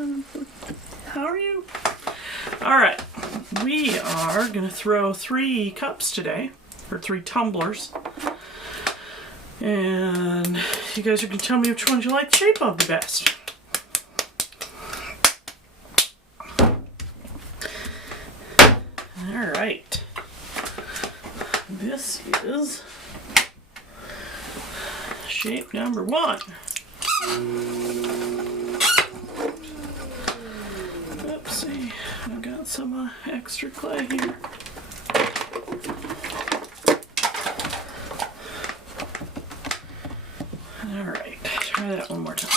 How are you? All right, we are going to throw 3 cups today, or 3 tumblers. And you guys are going to tell me which ones you like the shape of the best. All right. This is shape number 1. Oopsie, I've got some extra clay here. Alright, try that one more time.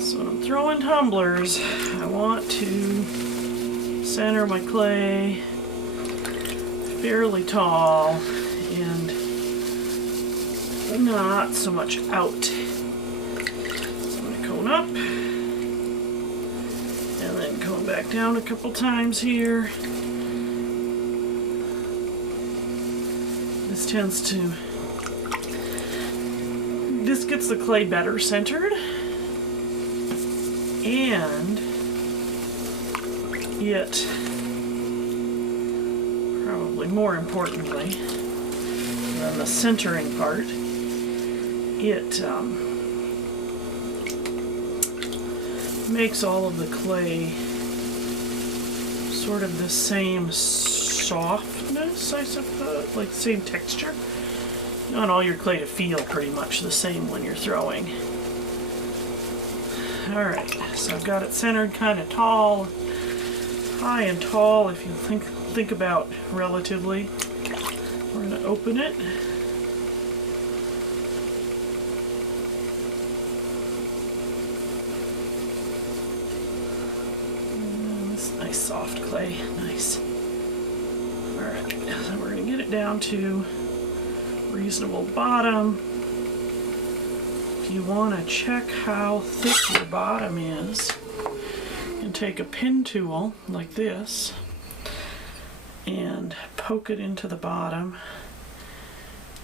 So when I'm throwing tumblers, I want to center my clay fairly tall and not so much out. So I'm going to cone up and then cone back down a couple times here. This gets the clay better centered, and it, probably more importantly than the centering part, it makes all of the clay sort of the same softness, I suppose, like the same texture. You want all your clay to feel pretty much the same when you're throwing. Alright, so I've got it centered kind of tall, high and tall if you think about relatively. We're going to open it. This nice soft clay, nice. Alright, so we're going to get it down to reasonable bottom. If you want to check how thick your bottom is, you can take a pin tool like this and poke it into the bottom,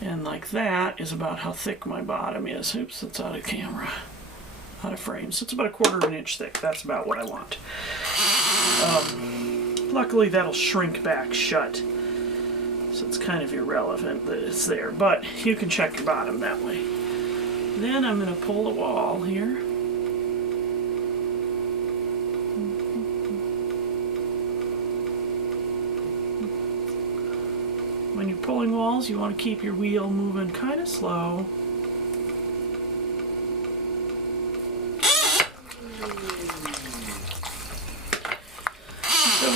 and like that is about how thick my bottom is. Oops, that's out of camera, out of frame. So it's about 1/4 of an inch thick. That's about what I want. Luckily that'll shrink back shut, so it's kind of irrelevant that it's there, but you can check your bottom that way. Then I'm going to pull the wall here. When you're pulling walls, you want to keep your wheel moving kind of slow. So,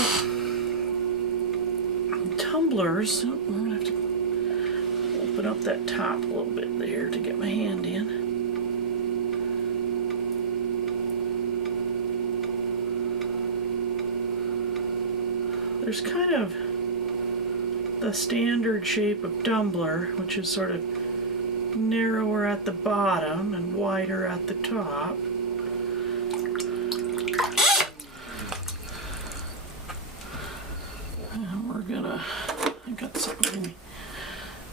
tumblers, we're going to have to open up that top a little bit there to get my hand in. There's kind of the standard shape of tumbler, which is sort of narrower at the bottom and wider at the top. And we're gonna, I got something,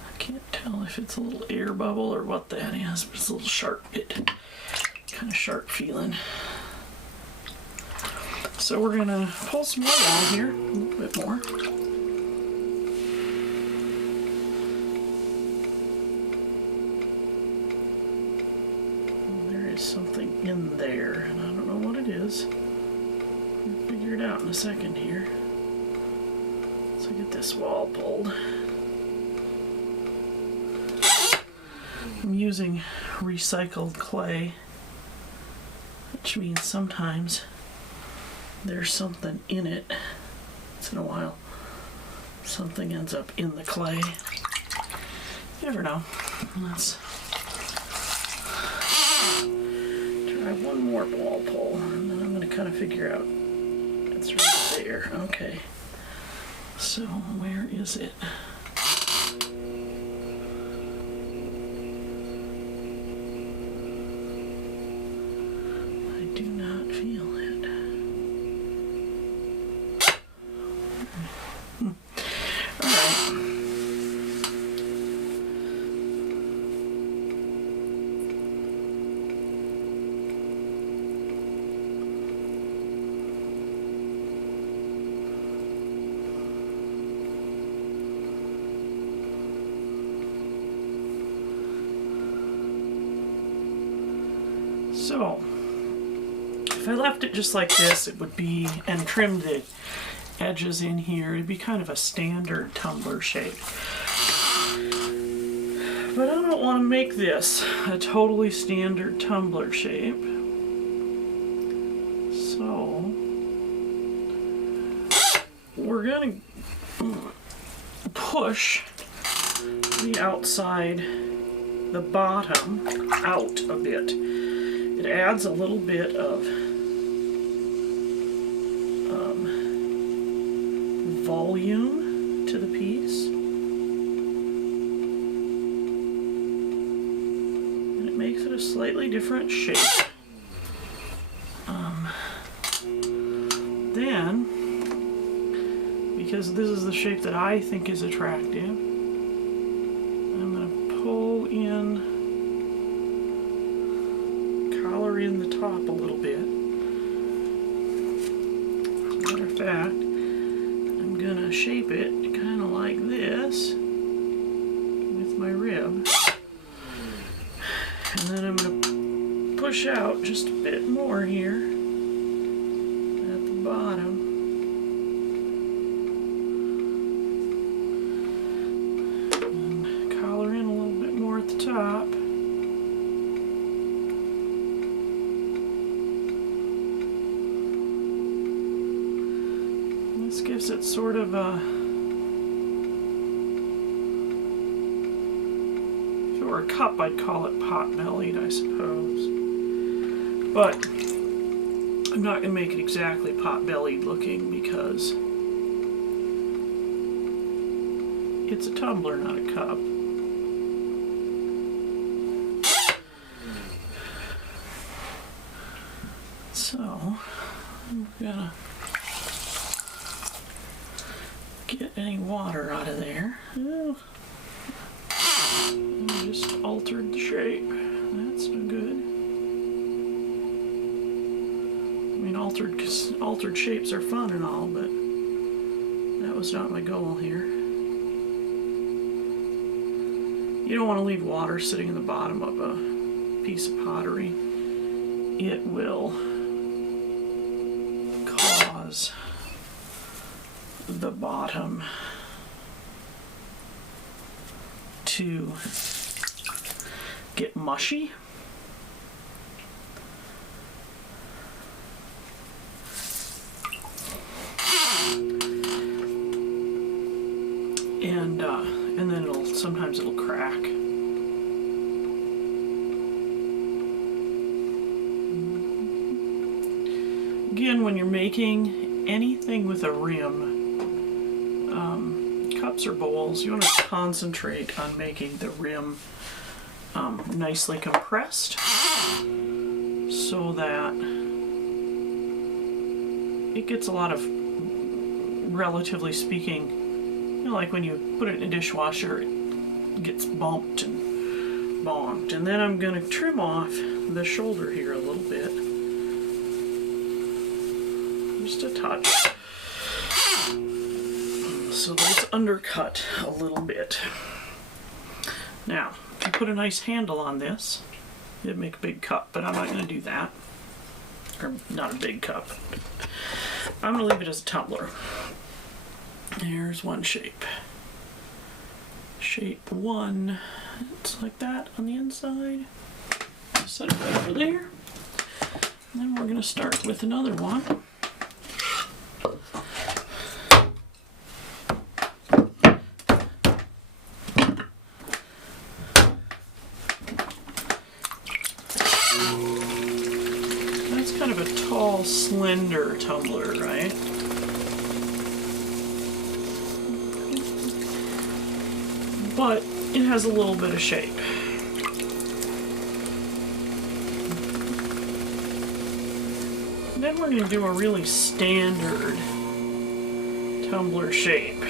I can't tell if it's a little air bubble or what that is, but it's a little sharp bit, kind of sharp feeling. So we're gonna pull some more wall here, a little bit more. Something in there, and I don't know what it is. We'll figure it out in a second here. So get this wall pulled. I'm using recycled clay, which means sometimes there's something in it. Once in a while, something ends up in the clay. You never know. Let's one more wall pull, and then I'm going to kind of figure out it's right there. Okay, so where is it? I do not feel it. All right. So, if I left it just like this, it would be, and trimmed the edges in here, it'd be kind of a standard tumbler shape. But I don't want to make this a totally standard tumbler shape. So, we're going to push the outside, the bottom, out a bit. It adds a little bit of volume to the piece. And it makes it a slightly different shape. Then, because this is the shape that I think is attractive, I'm going to pull in, collar in the top a little bit. As a matter of fact, I'm going to shape it kind of like this with my rib. And then I'm going to push out just a bit more here at the bottom. Top. This gives it sort of a, if it were a cup, I'd call it pot-bellied, I suppose. But I'm not going to make it exactly pot-bellied looking because it's a tumbler, not a cup. So, I'm gonna get any water out of there. Oh, I just altered the shape. That's no good. I mean, altered shapes are fun and all, but that was not my goal here. You don't want to leave water sitting in the bottom of a piece of pottery. It will cause the bottom to get mushy. And then sometimes it'll crack. Again, when you're making anything with a rim, cups or bowls, you want to concentrate on making the rim nicely compressed so that it gets a lot of, relatively speaking, you know, like when you put it in a dishwasher, it gets bumped and bonked. And then I'm going to trim off the shoulder here a little bit. Just a touch. So that it's undercut a little bit. Now, if you put a nice handle on this, it'd make a big cup, but I'm not going to do that. Or not a big cup. I'm going to leave it as a tumbler. Here's one shape. Shape one. It's like that on the inside. Set it right over there. And then we're going to start with another one. That's kind of a tall, slender tumbler, right? But it has a little bit of shape. And then we're going to do a really standard tumbler shape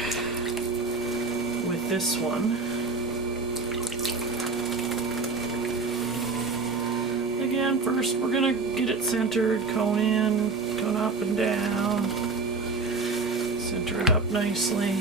with this one. Again, first we're going to get it centered, cone in, cone up and down, center it up nicely.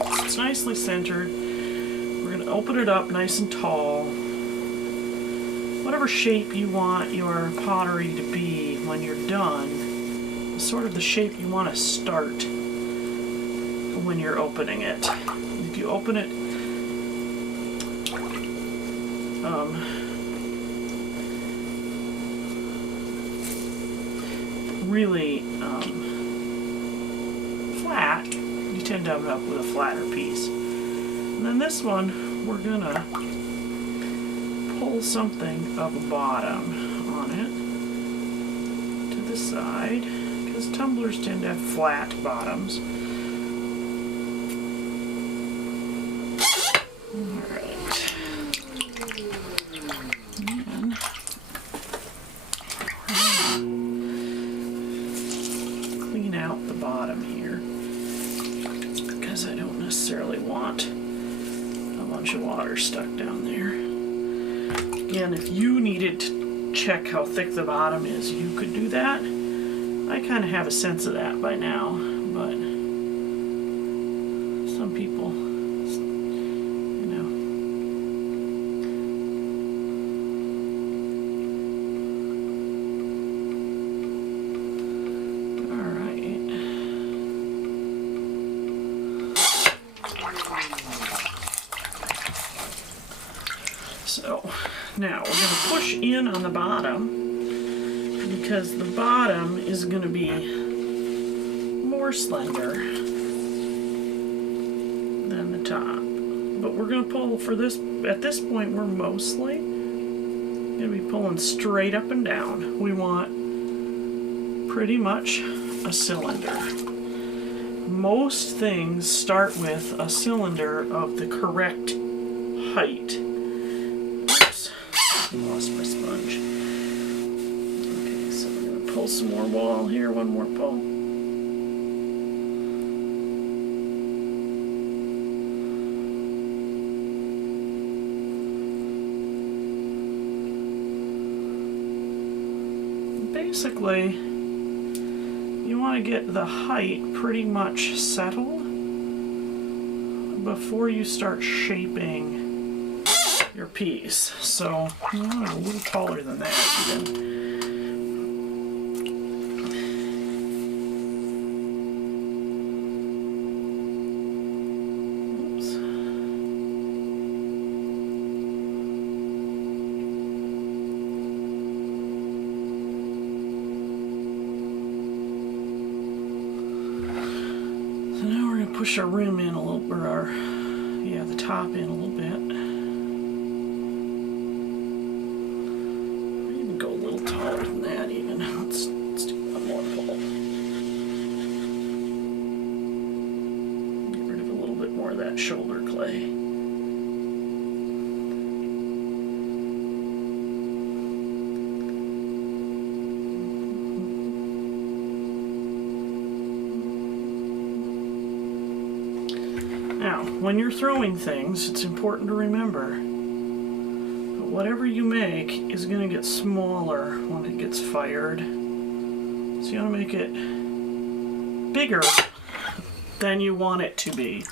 Alright, so it's nicely centered. We're going to open it up nice and tall. Whatever shape you want your pottery to be when you're done is sort of the shape you want to start when you're opening it. If you open it really flat, you tend to end up with a flatter piece. And then this one, we're gonna pull something of a bottom on it to the side, because tumblers tend to have flat bottoms. Alright. Clean out the bottom here, because I don't necessarily want a bunch of water stuck down there. Again, if you needed to check how thick the bottom is, you could do that. I kind of have a sense of that by now, but some people, you know. All right. So now we're going to push in on the bottom, because the bottom is going to be more slender than the top. But we're going to pull for this, at this point we're mostly going to be pulling straight up and down. We want pretty much a cylinder. Most things start with a cylinder of the correct height. Oops, lost my sponge. Pull some more wall here, one more pull. Basically, you want to get the height pretty much settled before you start shaping your piece. So, a little taller than that even. Push our rim in a little, or the top in a little bit. Maybe go a little taller than that even. Let's do one more pull. Get rid of a little bit more of that shoulder clay. Now, when you're throwing things, it's important to remember that whatever you make is going to get smaller when it gets fired. So you want to make it bigger than you want it to be.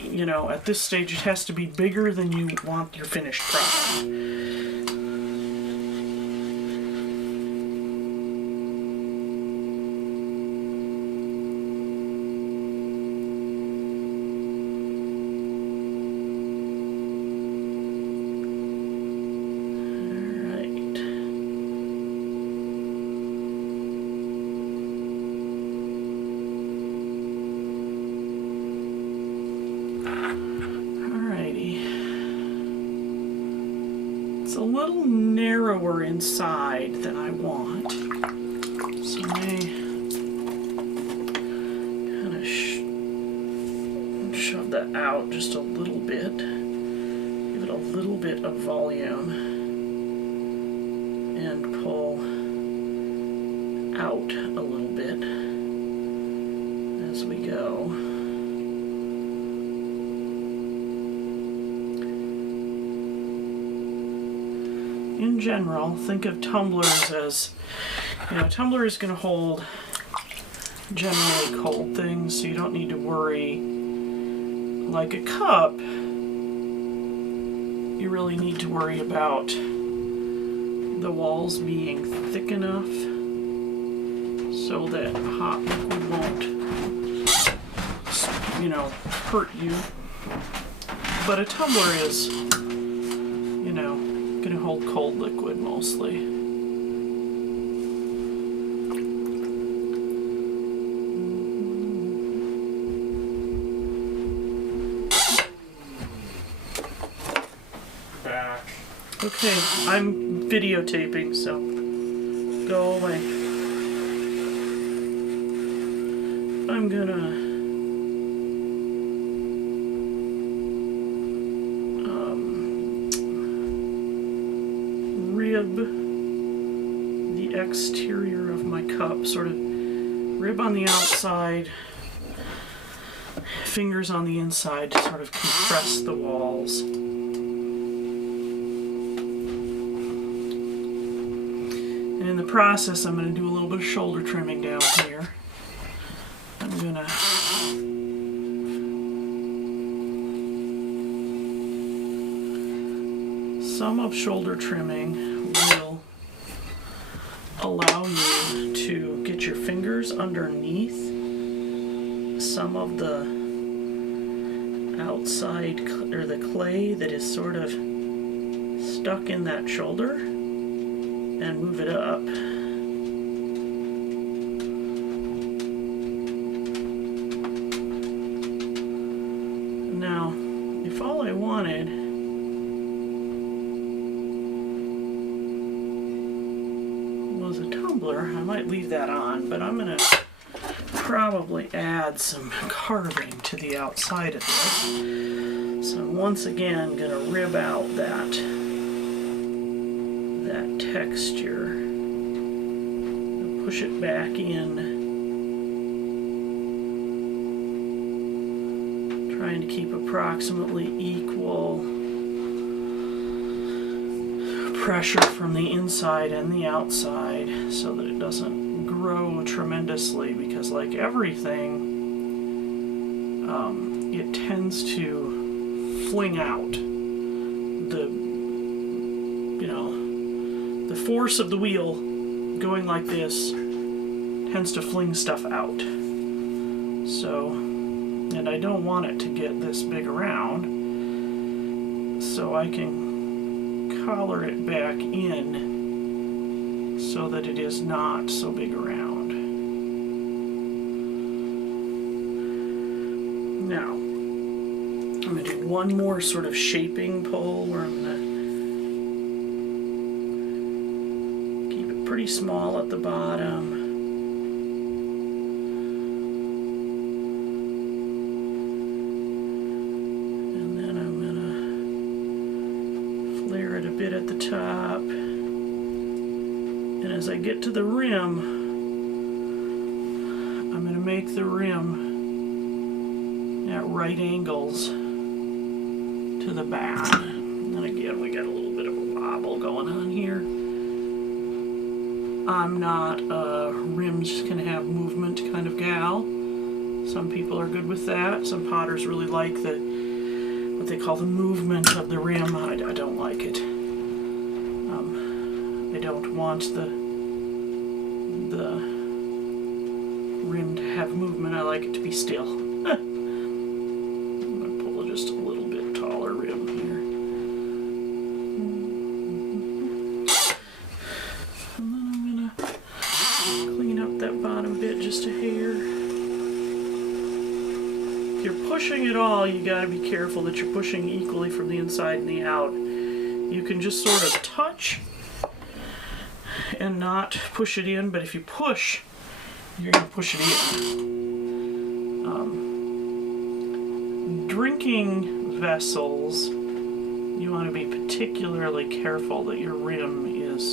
You know, at this stage it has to be bigger than you want your finished product. A little narrower inside than I want, so I may kind of shove that out just a little bit, give it a little bit of volume, and pull out a little bit as we go. In general, think of tumblers as, a tumbler is going to hold generally cold things, so you don't need to worry like a cup, you really need to worry about the walls being thick enough so that hot liquid won't, you know, hurt you. But a tumbler is, you know, going to hold cold liquid mostly. Okay, I'm videotaping, so go away. I'm gonna rib the exterior of my cup, sort of rib on the outside, fingers on the inside to sort of compress the walls. And in the process, I'm going to do a little bit of shoulder trimming down here. I'm going to some of shoulder trimming will allow you to get your fingers underneath some of the outside or the clay that is sort of stuck in that shoulder, and move it up. Now, if all I wanted was a tumbler, I might leave that on, but I'm going to probably add some carving to the outside of this. So I'm once again going to rib out that texture and push it back in, trying to keep approximately equal pressure from the inside and the outside so that it doesn't grow tremendously, because like everything, it tends to fling out. The force of the wheel going like this tends to fling stuff out. So, and I don't want it to get this big around, so I can collar it back in so that it is not so big around. Now, I'm going to do one more sort of shaping pull where I'm going to pretty small at the bottom. And then I'm going to flare it a bit at the top. And as I get to the rim, I'm going to make the rim at right angles to the back. And again, we got a little bit of a wobble going on here. I'm not a rims can have movement kind of gal. Some people are good with that. Some potters really like what they call the movement of the rim. I don't like it. I don't want the rim to have movement. I like it to be still. I'm going to pull just a little bit taller rim here. Just a hair. If you're pushing at all, you got to be careful that you're pushing equally from the inside and the out. You can just sort of touch and not push it in, but if you push, you're going to push it in. Drinking vessels, you want to be particularly careful that your rim is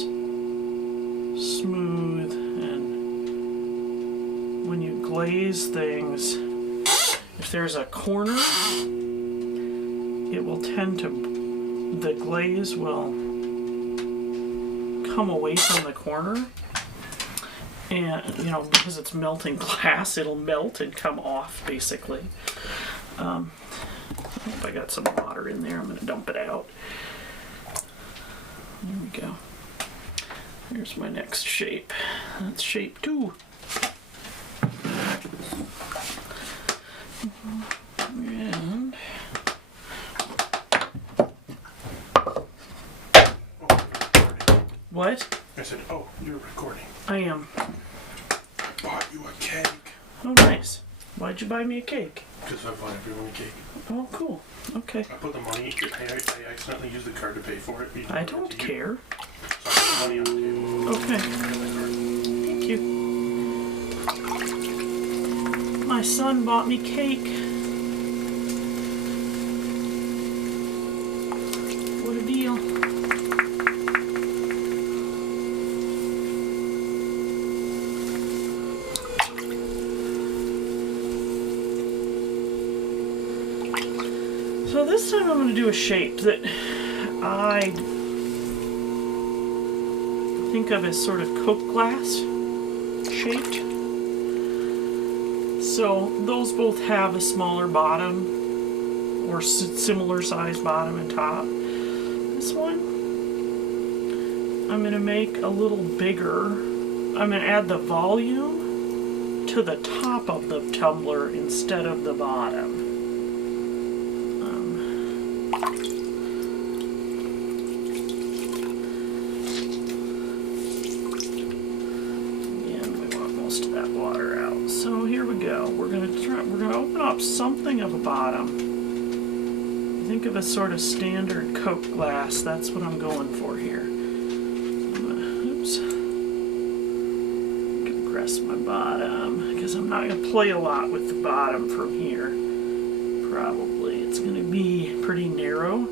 smooth, and when you glaze things, if there's a corner, it will tend to, the glaze will come away from the corner, and you know, because it's melting glass, it'll melt and come off basically. hope I got some water in there. I'm going to dump it out. There we go. Here's my next shape. That's shape 2. And what? I said, oh, you're recording. I am. Bought you a cake. Oh, nice. Why'd you buy me a cake? Because I bought everyone a cake. Oh, cool. Okay. I put the money, I accidentally used the card to pay for it. I don't care. So I put the money on the table. Okay. Thank you. My son bought me cake. What a deal. So this time I'm going to do a shape that I think of as sort of Coke glass shaped. So those both have a smaller bottom or similar sized bottom and top. This one I'm going to make a little bigger. I'm going to add the volume to the top of the tumbler instead of the bottom. So here we go. We're gonna open up something of a bottom. Think of a sort of standard Coke glass. That's what I'm going for here. Oops. I'm gonna press my bottom because I'm not gonna play a lot with the bottom from here. Probably it's gonna be pretty narrow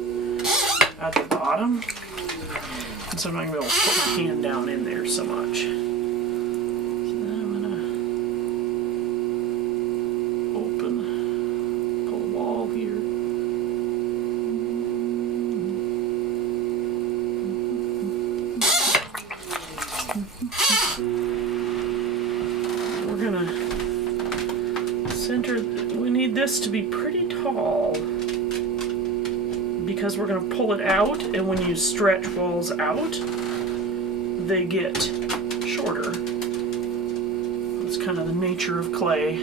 at the bottom, and so I'm not gonna be able to put my hand down in there so much. This to be pretty tall because we're going to pull it out, and when you stretch walls out they get shorter. That's kind of the nature of clay.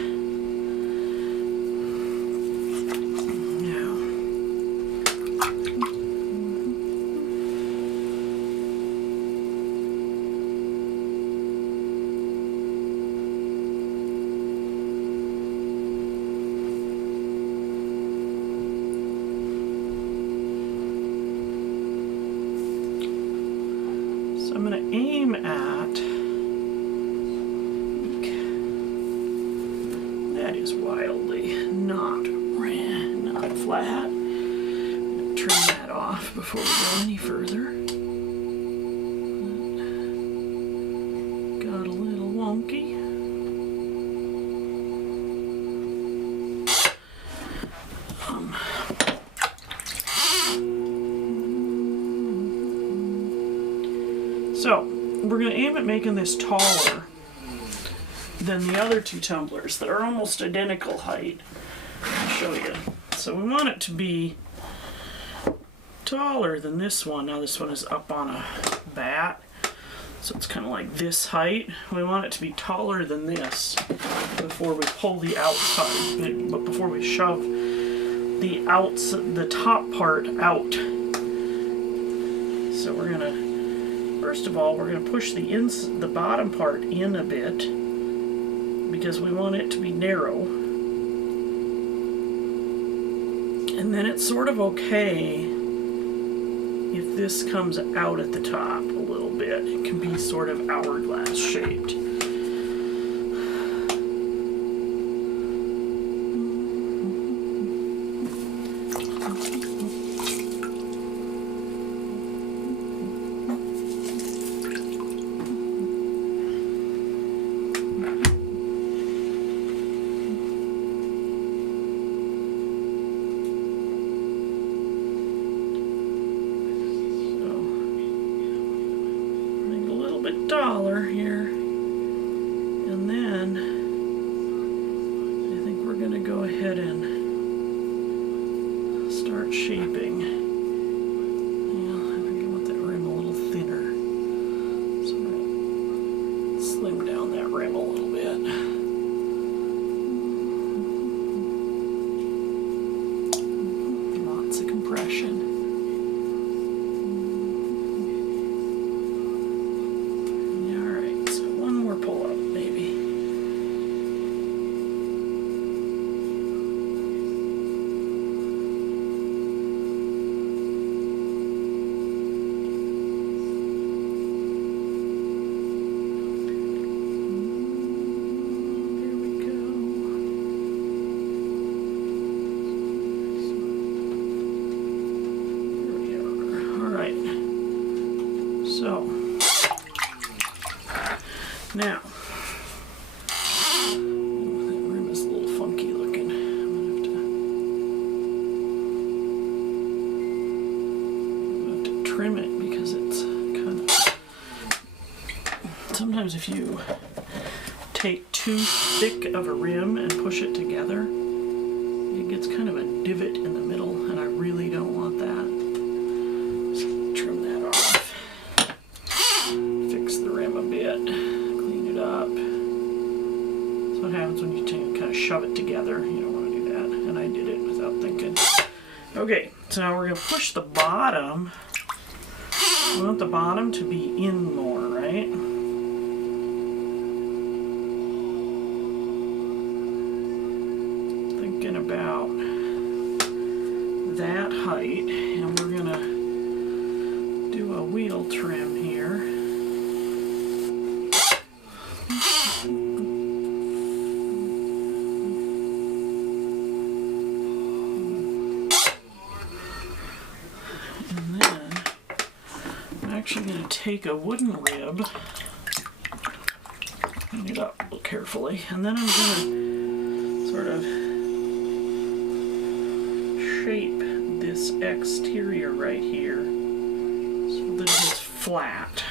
I'm going to aim at, that is wildly not flat. I'm going to turn that off before we go any further. Got a little wonky. So, we're going to aim at making this taller than the other two tumblers that are almost identical height. I'll show you. So we want it to be taller than this one. Now this one is up on a bat, so it's kind of like this height. We want it to be taller than this before we pull the outside, but before we shove the top part out. So we're going to, first of all, we're going to push the bottom part in a bit because we want it to be narrow. And then it's sort of okay if this comes out at the top a little bit. It can be sort of hourglass shaped. Taller here. start shaping. Yeah, I think I want that rim a little thinner. So I'm going to slim down that rim a little bit. Lots of compression. Alright, so one more pull-up maybe. So, now, that rim is a little funky looking. I'm gonna have to trim it because it's kind of, sometimes if you take too thick of a rim and push it together, it gets kind of a divot in the middle, and I really don't want that. So trim that off. Fix the rim a bit, clean it up. That's what happens when you kind of shove it together. You don't want to do that, and I did it without thinking. Okay, so now we're going to push the bottom. We want the bottom to be in more, right? Thinking about that height, and we're going to do a wheel trim here. I'm going to take a wooden rib, clean it up carefully, and then I'm going to sort of shape this exterior right here so that it's flat.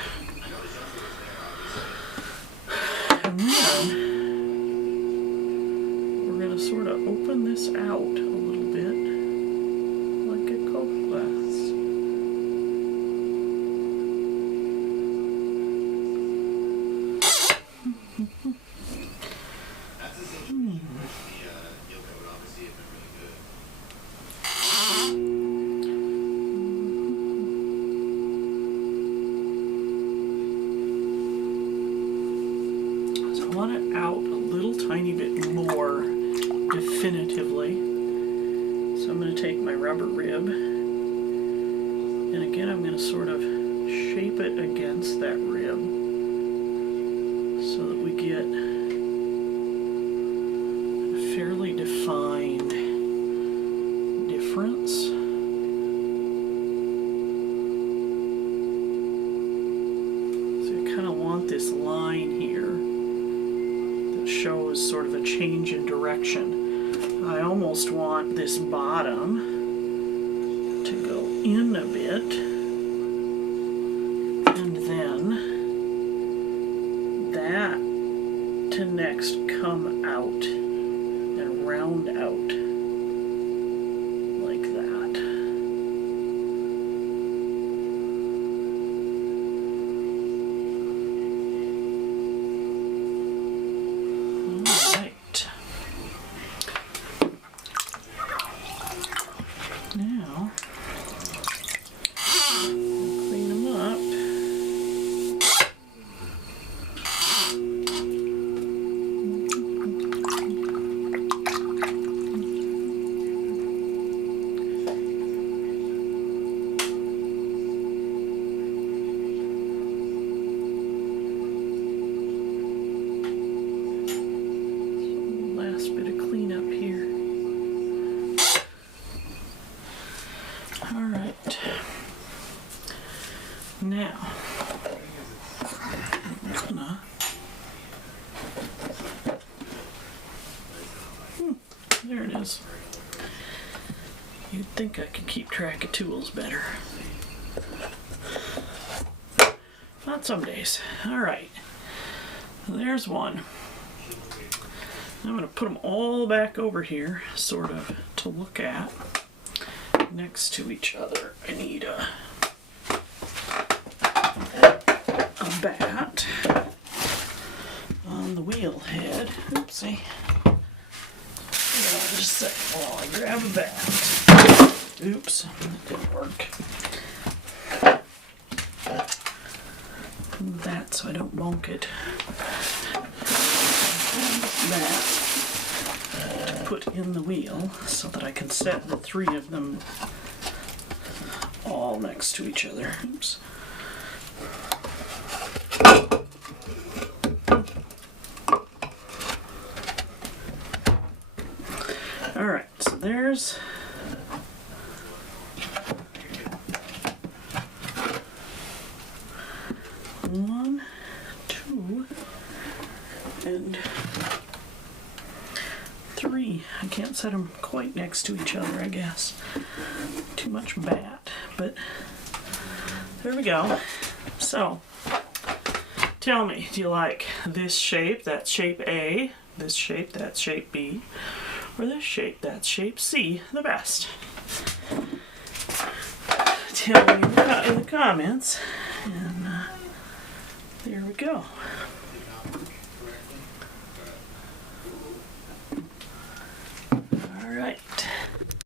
And then we're going to sort of open this out a little bit like a Coke glass. So I want it out a little tiny bit more definitively. So I'm going to take my rubber rib, and again I'm going to sort of shape it against that rib so that we get a fairly defined difference. So I kind of want this line here that shows sort of a change in direction. I almost want this bottom to go in a bit, and then that to next come out and round out like that. All right. Now, clean them up. Last bit of cleanup here. All right. Now, I'm gonna there it is. You'd think I could keep track of tools better. Not some days. All right. There's one. I'm going to put them all back over here, sort of, to look at. next to each other. I need a bat on the wheel head. Oopsie. Just a second while I grab a bat. Oops, that didn't work. Move that so I don't bonk it. That to put in the wheel so that I can set the three of them all next to each other. Oops. Alright, so there's one, two, and three. I can't set them quite next to each other, I guess. Too much bat, but there we go. So, tell me, do you like this shape, that's shape A, this shape, that's shape B, or this shape, that's shape C, the best? Tell me in the comments, and there we go. All right.